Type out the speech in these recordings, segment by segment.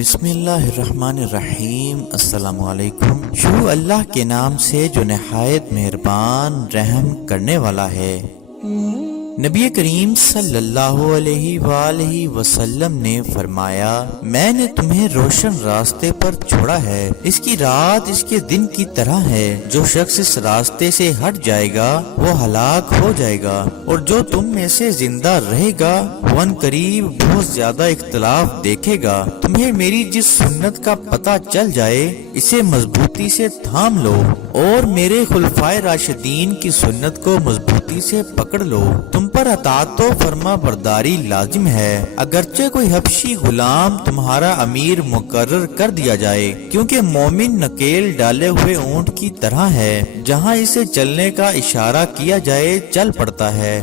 بسم اللہ الرحمن الرحیم۔ السلام علیکم۔ شروع اللہ کے نام سے جو نہایت مہربان رحم کرنے والا ہے۔ نبی کریم صلی اللہ علیہ وآلہ وسلم نے فرمایا، میں نے تمہیں روشن راستے پر چھوڑا ہے، اس کی رات اس کے دن کی طرح ہے، جو شخص اس راستے سے ہٹ جائے گا وہ ہلاک ہو جائے گا، اور جو تم میں سے زندہ رہے گا وہ ان قریب بہت زیادہ اختلاف دیکھے گا۔ تمہیں میری جس سنت کا پتہ چل جائے اسے مضبوطی سے تھام لو، اور میرے خلفائے راشدین کی سنت کو مضبوطی سے پکڑ لو۔ تم پر اطاعت و فرما برداری لازم ہے، اگرچہ کوئی حبشی غلام تمہارا امیر مقرر کر دیا جائے، کیونکہ مومن نکیل ڈالے ہوئے اونٹ کی طرح ہے، جہاں اسے چلنے کا اشارہ کیا جائے چل پڑتا ہے۔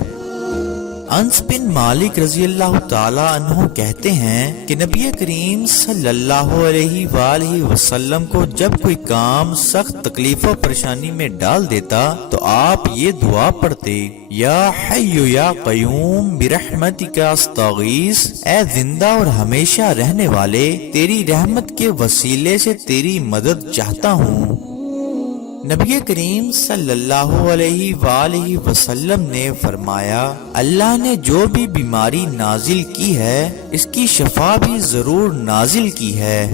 انس بن مالک رضی اللہ تعالی عنہ کہتے ہیں کہ نبی کریم صلی اللہ علیہ وآلہ وسلم کو جب کوئی کام سخت تکلیف و پریشانی میں ڈال دیتا تو آپ یہ دعا پڑھتے، یا حی یا قیوم برحمتک استغیث، اے زندہ اور ہمیشہ رہنے والے، تیری رحمت کے وسیلے سے تیری مدد چاہتا ہوں۔ نبی کریم صلی اللہ علیہ وآلہ وسلم نے فرمایا، اللہ نے جو بھی بیماری نازل کی ہے اس کی شفا بھی ضرور نازل کی ہے۔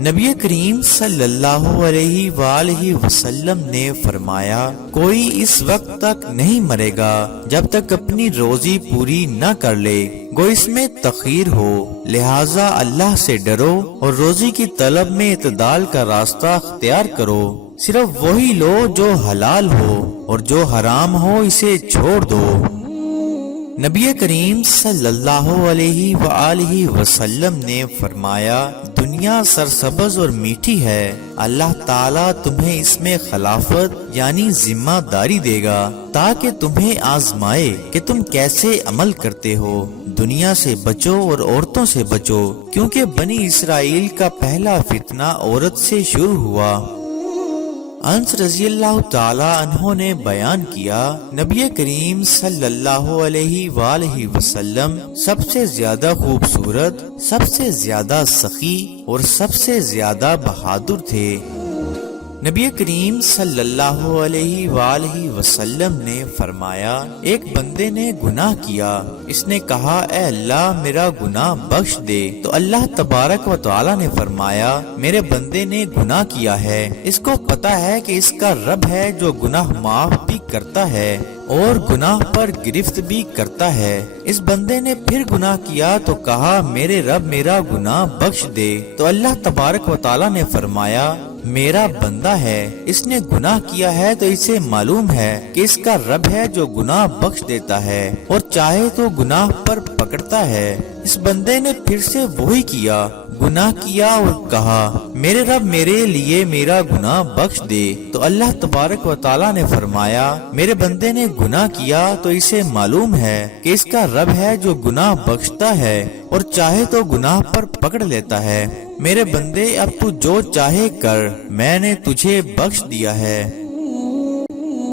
نبی کریم صلی اللہ علیہ وآلہ وسلم نے فرمایا، کوئی اس وقت تک نہیں مرے گا جب تک اپنی روزی پوری نہ کر لے، گو اس میں تخیر ہو، لہٰذا اللہ سے ڈرو اور روزی کی طلب میں اعتدال کا راستہ اختیار کرو۔ صرف وہی لو جو حلال ہو، اور جو حرام ہو اسے چھوڑ دو۔ نبی کریم صلی اللہ علیہ وآلہ وسلم نے فرمایا، دنیا سرسبز اور میٹھی ہے، اللہ تعالیٰ تمہیں اس میں خلافت یعنی ذمہ داری دے گا تاکہ تمہیں آزمائے کہ تم کیسے عمل کرتے ہو۔ دنیا سے بچو اور عورتوں سے بچو، کیونکہ بنی اسرائیل کا پہلا فتنہ عورت سے شروع ہوا۔ انس رضی اللہ تعالی عنہ نے بیان کیا، نبی کریم صلی اللہ علیہ وآلہ وسلم سب سے زیادہ خوبصورت، سب سے زیادہ سخی اور سب سے زیادہ بہادر تھے۔ نبی کریم صلی اللہ علیہ وآلہ وسلم نے فرمایا، ایک بندے نے گناہ کیا، اس نے کہا، اے اللہ میرا گناہ بخش دے، تو اللہ تبارک و تعالی نے فرمایا، میرے بندے نے گناہ کیا ہے، اس کو پتا ہے کہ اس کا رب ہے جو گناہ معاف بھی کرتا ہے اور گناہ پر گرفت بھی کرتا ہے۔ اس بندے نے پھر گناہ کیا تو کہا، میرے رب میرا گناہ بخش دے، تو اللہ تبارک و تعالی نے فرمایا، میرا بندہ ہے، اس نے گناہ کیا ہے تو اسے معلوم ہے کہ اس کا رب ہے جو گناہ بخش دیتا ہے اور چاہے تو گناہ پر پکڑتا ہے۔ اس بندے نے پھر سے وہی کیا، گناہ کیا اور کہا، میرے رب میرے لیے میرا گناہ بخش دے، تو اللہ تبارک و تعالی نے فرمایا، میرے بندے نے گناہ کیا تو اسے معلوم ہے کہ اس کا رب ہے جو گناہ بخشتا ہے اور چاہے تو گناہ پر پکڑ لیتا ہے۔ میرے بندے اب تو جو چاہے کر، میں نے تجھے بخش دیا ہے۔